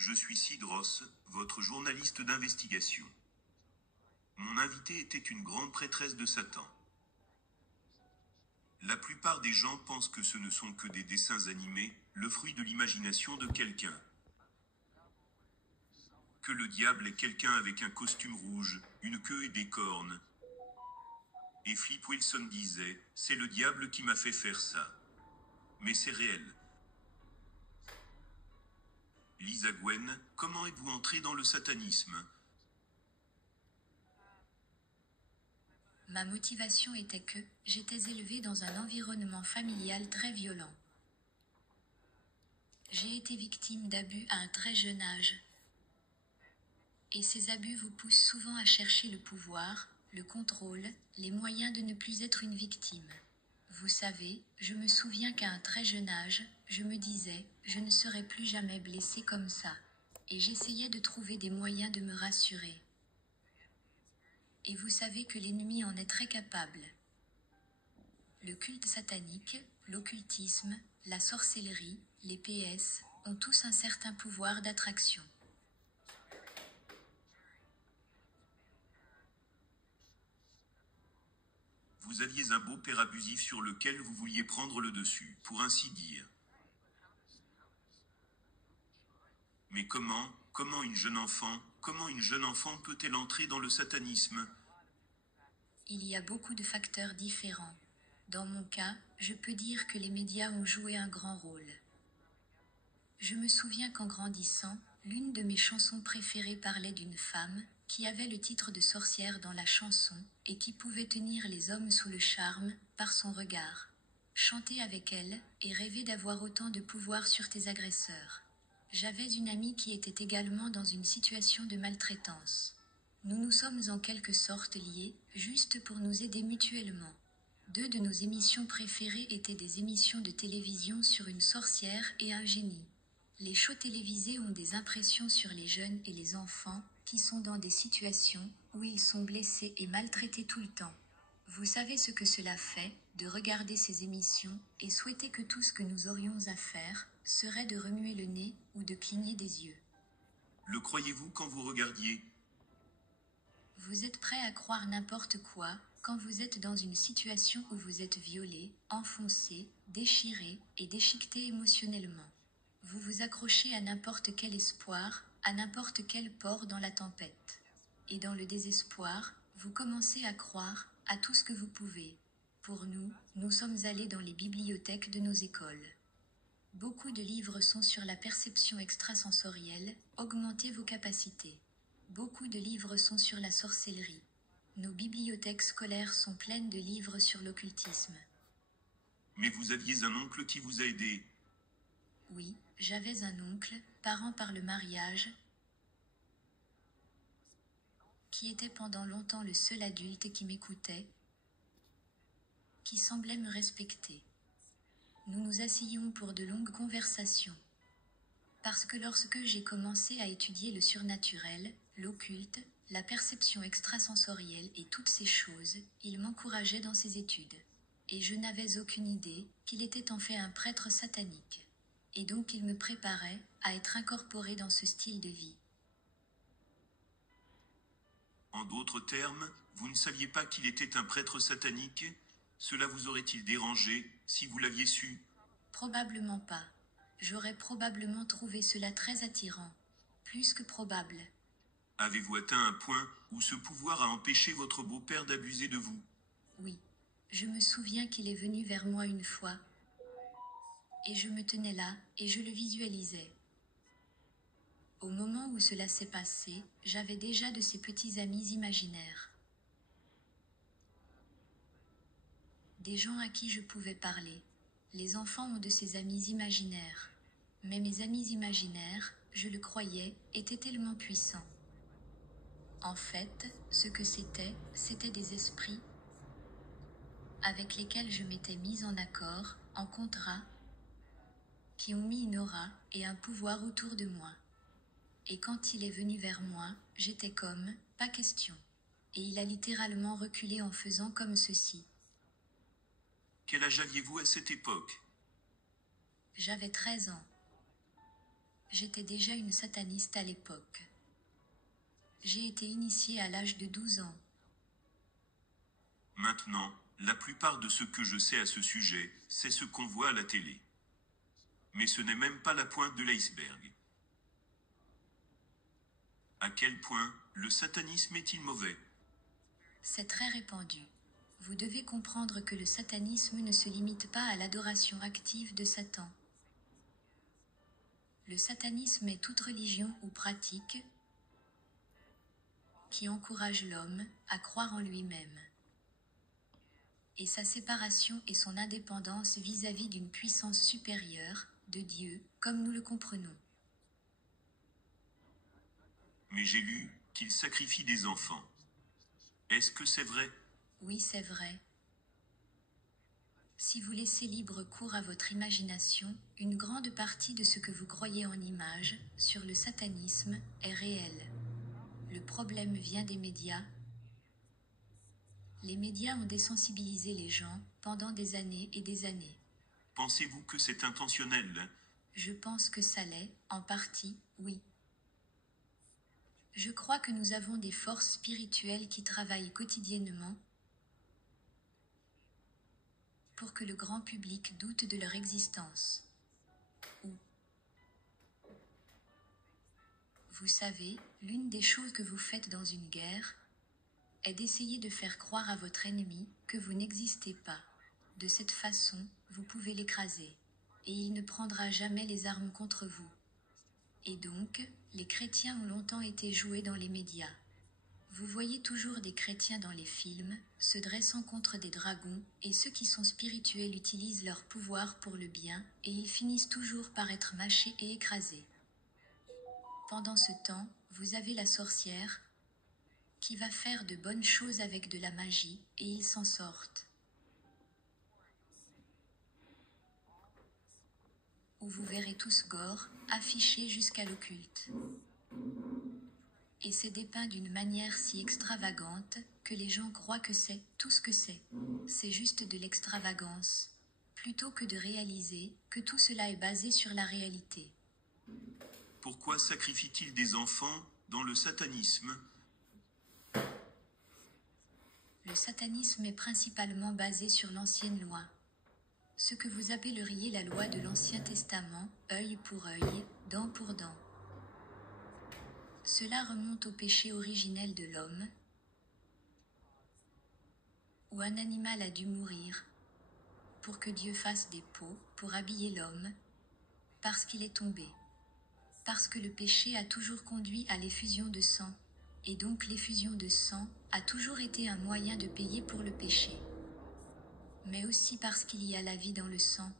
Je suis Sidros, votre journaliste d'investigation. Mon invité était une grande prêtresse de Satan. La plupart des gens pensent que ce ne sont que des dessins animés, le fruit de l'imagination de quelqu'un. Que le diable est quelqu'un avec un costume rouge, une queue et des cornes. Et Flip Wilson disait, c'est le diable qui m'a fait faire ça. Mais c'est réel. Lisa Gwen, comment êtes-vous entrée dans le satanisme? Ma motivation était que j'étais élevée dans un environnement familial très violent. J'ai été victime d'abus à un très jeune âge. Et ces abus vous poussent souvent à chercher le pouvoir, le contrôle, les moyens de ne plus être une victime. Vous savez, je me souviens qu'à un très jeune âge, je me disais, je ne serai plus jamais blessée comme ça. Et j'essayais de trouver des moyens de me rassurer. Et vous savez que l'ennemi en est très capable. Le culte satanique, l'occultisme, la sorcellerie, les PS, ont tous un certain pouvoir d'attraction. Vous aviez un beau-père abusif sur lequel vous vouliez prendre le dessus, pour ainsi dire. Mais comment une jeune enfant peut-elle entrer dans le satanisme? Il y a beaucoup de facteurs différents. Dans mon cas, je peux dire que les médias ont joué un grand rôle. Je me souviens qu'en grandissant, l'une de mes chansons préférées parlait d'une femme qui avait le titre de sorcière dans la chanson et qui pouvait tenir les hommes sous le charme par son regard. Chanter avec elle et rêver d'avoir autant de pouvoir sur tes agresseurs. J'avais une amie qui était également dans une situation de maltraitance. Nous nous sommes en quelque sorte liés, juste pour nous aider mutuellement. 2 de nos émissions préférées étaient des émissions de télévision sur une sorcière et un génie. Les shows télévisés ont des impressions sur les jeunes et les enfants qui sont dans des situations où ils sont blessés et maltraités tout le temps. Vous savez ce que cela fait, de regarder ces émissions et souhaiter que tout ce que nous aurions à faire serait de remuer le nez ou de cligner des yeux. Le croyez-vous quand vous regardiez? Vous êtes prêt à croire n'importe quoi quand vous êtes dans une situation où vous êtes violé, enfoncé, déchiré et déchiqueté émotionnellement. Vous vous accrochez à n'importe quel espoir, à n'importe quel port dans la tempête. Et dans le désespoir, vous commencez à croire à tout ce que vous pouvez. Pour nous, nous sommes allés dans les bibliothèques de nos écoles. Beaucoup de livres sont sur la perception extrasensorielle, augmentez vos capacités. Beaucoup de livres sont sur la sorcellerie. Nos bibliothèques scolaires sont pleines de livres sur l'occultisme. Mais vous aviez un oncle qui vous a aidé. Oui, j'avais un oncle, parent par le mariage, qui était pendant longtemps le seul adulte qui m'écoutait, qui semblait me respecter. Nous nous asseyions pour de longues conversations. Parce que lorsque j'ai commencé à étudier le surnaturel, l'occulte, la perception extrasensorielle et toutes ces choses, il m'encourageait dans ses études. Et je n'avais aucune idée qu'il était en fait un prêtre satanique. Et donc il me préparait à être incorporé dans ce style de vie. En d'autres termes, vous ne saviez pas qu'il était un prêtre satanique? Cela vous aurait-il dérangé, si vous l'aviez su? Probablement pas. J'aurais probablement trouvé cela très attirant. Plus que probable. Avez-vous atteint un point où ce pouvoir a empêché votre beau-père d'abuser de vous? Oui. Je me souviens qu'il est venu vers moi une fois. Et je me tenais là, et je le visualisais. Au moment où cela s'est passé, j'avais déjà de ces petits amis imaginaires. Des gens à qui je pouvais parler. Les enfants ont de ces amis imaginaires. Mais mes amis imaginaires, je le croyais, étaient tellement puissants. En fait, ce que c'était des esprits avec lesquels je m'étais mise en accord, en contrat, qui ont mis une aura et un pouvoir autour de moi. Et quand il est venu vers moi, j'étais comme, pas question. Et il a littéralement reculé en faisant comme ceci. Quel âge aviez-vous à cette époque? J'avais 13 ans. J'étais déjà une sataniste à l'époque. J'ai été initiée à l'âge de 12 ans. Maintenant, la plupart de ce que je sais à ce sujet, c'est ce qu'on voit à la télé. Mais ce n'est même pas la pointe de l'iceberg. À quel point le satanisme est-il mauvais? C'est très répandu. Vous devez comprendre que le satanisme ne se limite pas à l'adoration active de Satan. Le satanisme est toute religion ou pratique qui encourage l'homme à croire en lui-même et sa séparation et son indépendance vis-à-vis d'une puissance supérieure, de Dieu, comme nous le comprenons. Mais j'ai lu qu'il sacrifie des enfants. Est-ce que c'est vrai? Oui, c'est vrai. Si vous laissez libre cours à votre imagination, une grande partie de ce que vous croyez en images sur le satanisme est réel. Le problème vient des médias. Les médias ont désensibilisé les gens pendant des années et des années. Pensez-vous que c'est intentionnel? Je pense que ça l'est, en partie, oui. Je crois que nous avons des forces spirituelles qui travaillent quotidiennement pour que le grand public doute de leur existence. Ou, vous savez, l'une des choses que vous faites dans une guerre est d'essayer de faire croire à votre ennemi que vous n'existez pas. De cette façon, vous pouvez l'écraser, et il ne prendra jamais les armes contre vous. Et donc, les chrétiens ont longtemps été joués dans les médias. Vous voyez toujours des chrétiens dans les films, se dressant contre des dragons, et ceux qui sont spirituels utilisent leur pouvoir pour le bien, et ils finissent toujours par être mâchés et écrasés. Pendant ce temps, vous avez la sorcière, qui va faire de bonnes choses avec de la magie, et ils s'en sortent. Où vous verrez tous gore, affichés jusqu'à l'occulte. Et c'est dépeint d'une manière si extravagante que les gens croient que c'est tout ce que c'est. C'est juste de l'extravagance, plutôt que de réaliser que tout cela est basé sur la réalité. Pourquoi sacrifie-t-il des enfants dans le satanisme? Le satanisme est principalement basé sur l'ancienne loi. Ce que vous appelleriez la loi de l'Ancien Testament, œil pour œil, dent pour dent. Cela remonte au péché originel de l'homme, où un animal a dû mourir pour que Dieu fasse des peaux pour habiller l'homme, parce qu'il est tombé. Parce que le péché a toujours conduit à l'effusion de sang, et donc l'effusion de sang a toujours été un moyen de payer pour le péché. Mais aussi parce qu'il y a la vie dans le sang.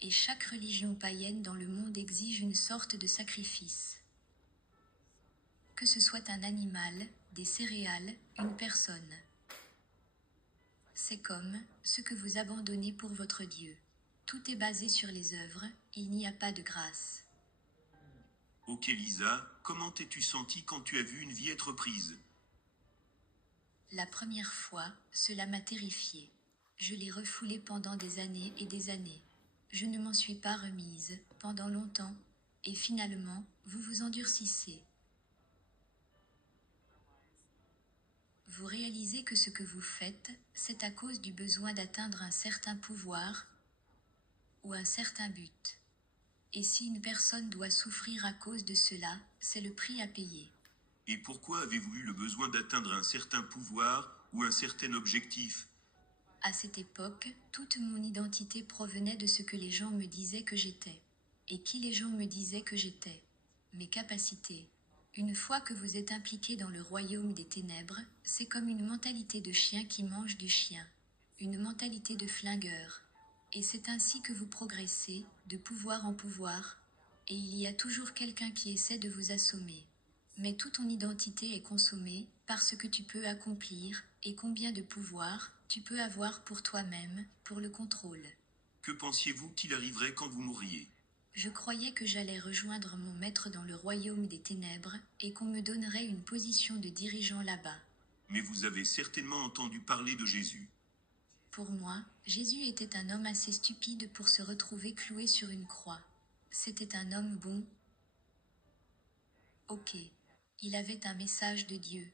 Et chaque religion païenne dans le monde exige une sorte de sacrifice. Que ce soit un animal, des céréales, une personne. C'est comme ce que vous abandonnez pour votre Dieu. Tout est basé sur les œuvres, il n'y a pas de grâce. Ok Lisa, comment t'es-tu sentie quand tu as vu une vie être prise? La première fois, cela m'a terrifiée. Je l'ai refoulée pendant des années et des années. Je ne m'en suis pas remise, pendant longtemps, et finalement, vous vous endurcissez. Vous réalisez que ce que vous faites, c'est à cause du besoin d'atteindre un certain pouvoir ou un certain but. Et si une personne doit souffrir à cause de cela, c'est le prix à payer. Et pourquoi avez-vous eu le besoin d'atteindre un certain pouvoir ou un certain objectif? À cette époque, toute mon identité provenait de ce que les gens me disaient que j'étais. Et qui les gens me disaient que j'étais. Mes capacités. Une fois que vous êtes impliqué dans le royaume des ténèbres, c'est comme une mentalité de chien qui mange du chien. Une mentalité de flingueur. Et c'est ainsi que vous progressez, de pouvoir en pouvoir, et il y a toujours quelqu'un qui essaie de vous assommer. Mais toute ton identité est consommée par ce que tu peux accomplir et combien de pouvoir tu peux avoir pour toi-même, pour le contrôle. Que pensiez-vous qu'il arriverait quand vous mourriez? Je croyais que j'allais rejoindre mon maître dans le royaume des ténèbres et qu'on me donnerait une position de dirigeant là-bas. Mais vous avez certainement entendu parler de Jésus. Pour moi, Jésus était un homme assez stupide pour se retrouver cloué sur une croix. C'était un homme bon. Ok. Il avait un message de Dieu.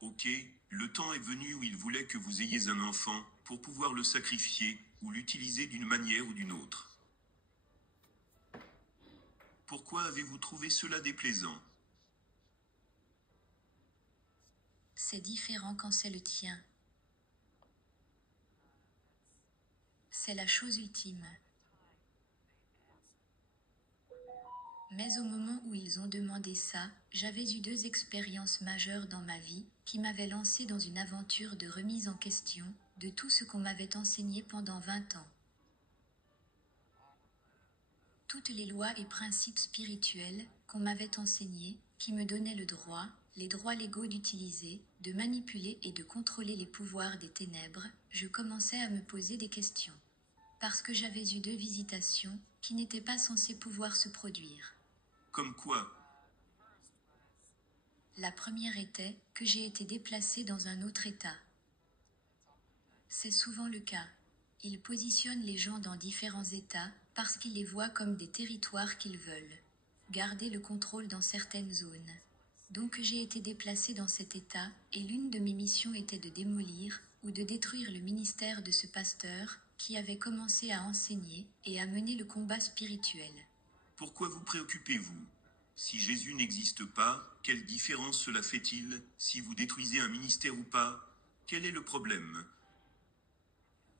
Ok, le temps est venu où il voulait que vous ayez un enfant, pour pouvoir le sacrifier, ou l'utiliser d'une manière ou d'une autre. Pourquoi avez-vous trouvé cela déplaisant? C'est différent quand c'est le tien. C'est la chose ultime. Mais au moment où ils ont demandé ça, j'avais eu 2 expériences majeures dans ma vie, qui m'avaient lancé dans une aventure de remise en question, de tout ce qu'on m'avait enseigné pendant 20 ans. Toutes les lois et principes spirituels qu'on m'avait enseignés, qui me donnaient les droits légaux d'utiliser, de manipuler et de contrôler les pouvoirs des ténèbres, je commençais à me poser des questions. Parce que j'avais eu 2 visitations, qui n'étaient pas censées pouvoir se produire. Comme quoi? La première était que j'ai été déplacée dans un autre état. C'est souvent le cas. Ils positionnent les gens dans différents états parce qu'ils les voient comme des territoires qu'ils veulent garder le contrôle dans certaines zones. Donc j'ai été déplacée dans cet état et l'une de mes missions était de démolir ou de détruire le ministère de ce pasteur qui avait commencé à enseigner et à mener le combat spirituel. Pourquoi vous préoccupez-vous? Si Jésus n'existe pas, quelle différence cela fait-il, si vous détruisez un ministère ou pas? Quel est le problème?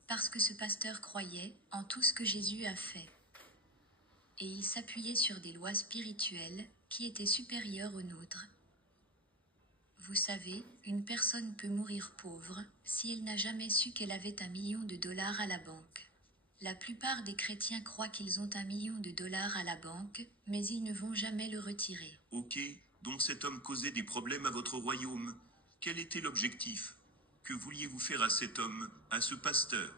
Parce que ce pasteur croyait en tout ce que Jésus a fait. Et il s'appuyait sur des lois spirituelles qui étaient supérieures aux nôtres. Vous savez, une personne peut mourir pauvre si elle n'a jamais su qu'elle avait $1 million à la banque. La plupart des chrétiens croient qu'ils ont $1 million à la banque, mais ils ne vont jamais le retirer. Ok, donc cet homme causait des problèmes à votre royaume. Quel était l'objectif? Que vouliez-vous faire à cet homme, à ce pasteur?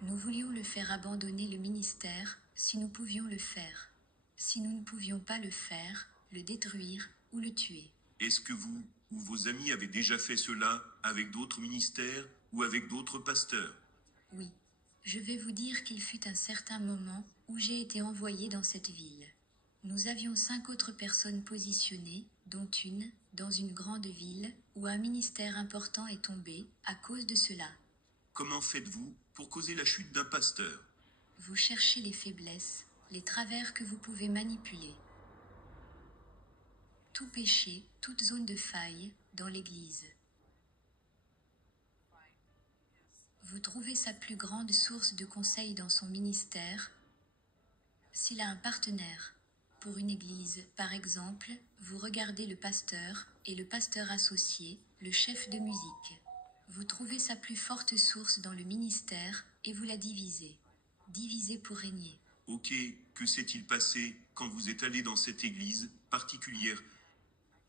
Nous voulions le faire abandonner le ministère, si nous pouvions le faire. Si nous ne pouvions pas le faire, le détruire ou le tuer. Est-ce que vous ou vos amis avez déjà fait cela avec d'autres ministères ou avec d'autres pasteurs? Oui. Je vais vous dire qu'il fut un certain moment où j'ai été envoyé dans cette ville. Nous avions 5 autres personnes positionnées, dont une, dans une grande ville, où un ministère important est tombé, à cause de cela. Comment faites-vous pour causer la chute d'un pasteur? Vous cherchez les faiblesses, les travers que vous pouvez manipuler. Tout péché, toute zone de faille, dans l'Église. Vous trouvez sa plus grande source de conseil dans son ministère. S'il a un partenaire, pour une église, par exemple, vous regardez le pasteur et le pasteur associé, le chef de musique. Vous trouvez sa plus forte source dans le ministère et vous la divisez. Divisez pour régner. Ok, que s'est-il passé quand vous êtes allé dans cette église particulière?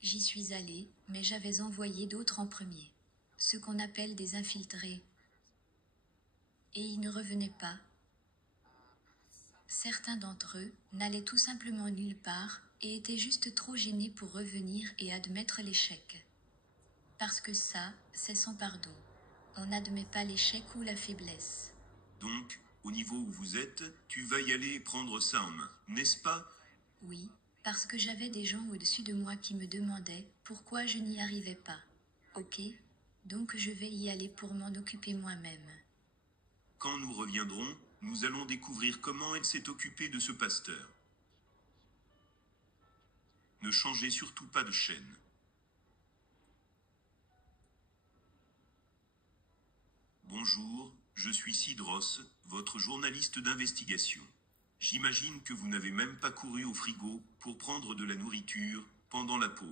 J'y suis allé, mais j'avais envoyé d'autres en premier. Ce qu'on appelle des infiltrés. Et ils ne revenaient pas. Certains d'entre eux n'allaient tout simplement nulle part et étaient juste trop gênés pour revenir et admettre l'échec. Parce que ça, c'est sans pardon. On n'admet pas l'échec ou la faiblesse. Donc, au niveau où vous êtes, tu vas y aller et prendre ça en main, n'est-ce pas? Oui, parce que j'avais des gens au-dessus de moi qui me demandaient pourquoi je n'y arrivais pas. Ok, donc je vais y aller pour m'en occuper moi-même. Quand nous reviendrons, nous allons découvrir comment elle s'est occupée de ce pasteur. Ne changez surtout pas de chaîne. Bonjour, je suis Sidros, votre journaliste d'investigation. J'imagine que vous n'avez même pas couru au frigo pour prendre de la nourriture pendant la pause.